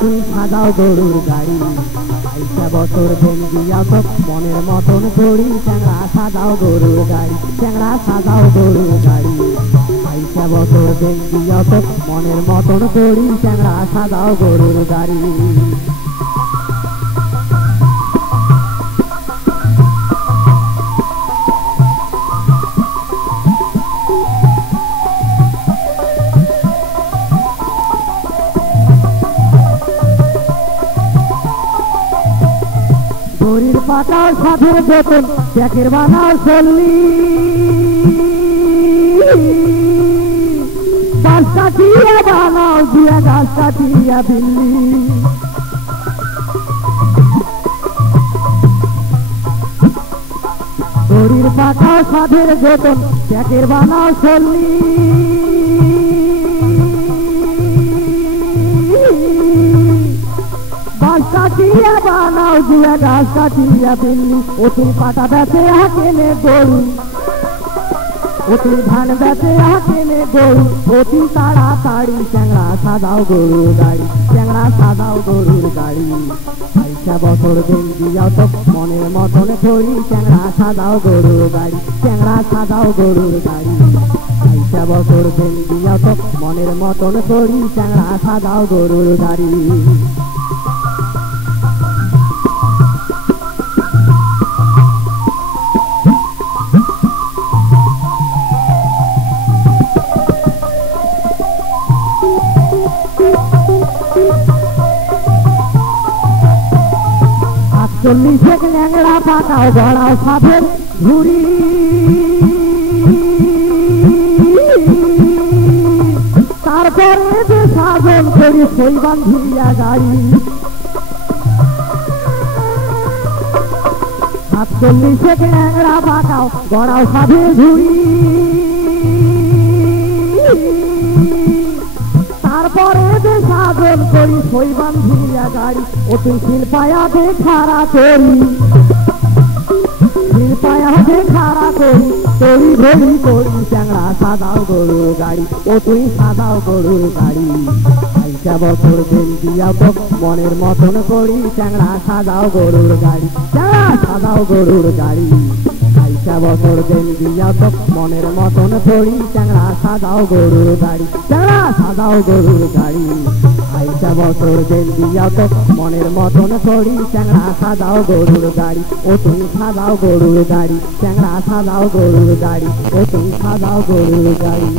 তুই সাজাও গরুর গাড়ি, আইসা বছর ভেঙ্গিয়া তো মনের মতন করি। চ্যাংড়া সাজাও গরুর গাড়ি, চ্যাংড়া সাজাও গরুর গাড়ি, আইসা বছর ভেঙ্গিয়া তো মনের মতন করি। চ্যাংড়া সাজাও গরুর গাড়ি। ঘড়ির পাতার সাথের বোতল প্যাকের বানাও চল্লি, গাছ কাটিয়া বানাও দিয়া গাছ কাটিয়া দিল্লি। ঘড়ির পাতার সাথের বোতল প্যাকের বানাও চল্লি, কাটিয়া বানাও দিয়া গাছ কাটিয়া দিল্লি। ও তুই পাতা বেঁচে হাকেনে গরু, ও তুই ধান বেঁচে হাকেনে গরু, ও তুই তাড়াতাড়ি চ্যাংড়া সাজাও গরুর গাড়ি, চ্যাংড়া সাজাও গরুর গাড়ি, আইসা বছর ভেঙ্গিয়াও তো মনের মতন করি। চ্যাংড়া সাজাও গরুর গাড়ি, চ্যাংড়া সাজাও গরুর গাড়ি, আইসা বছর ভেঙ্গিয়াও তো মনের মতন করি। চ্যাংড়া সাজাও গরুর গাড়ি। চল্লিশে ল্যাংড়া পাকাও গড়াও সাপের ঝুড়ি, তারপরে যে সাজন করি সেই বান্ধিয়া গাড়ি। ৪৭ ল্যাংড়া পাকাও গড়াও সাপের ঝুড়ি, তারপরে যে সাজন করি সই বান্ধিয়া গাড়ি। ও তুই শিল্পায়াতে খাড়া করি, শিল্পায়াতে খাড়া করি, তরি ঘড়ি করি। চ্যাংড়া সাজাও গরুর গাড়ি, ও তুই সাজাও গরুর গাড়ি, আইসা বছর ভেঙ্গিয়া তো মনের মতন করি। চ্যাংড়া সাজাও গরুর গাড়ি, চ্যাংড়া সাজাও গরুর গাড়ি, আইসা বছর ভেঙ্গিয়া তো মনের মতন করি। চ্যাংড়া সাজাও গরুর গাড়ি, চ্যাংড়া সাজাও গরুর গাড়ি, আইসা বছর ভেঙ্গিয়া তো মনের মতন করি। চ্যাংড়া সাজাও গরুর গাড়ি, ও তুই সাজাও গরুর গাড়ি, চ্যাংড়া সাজাও গরুর গাড়ি, ও তুই সাজাও গরুর গাড়ি।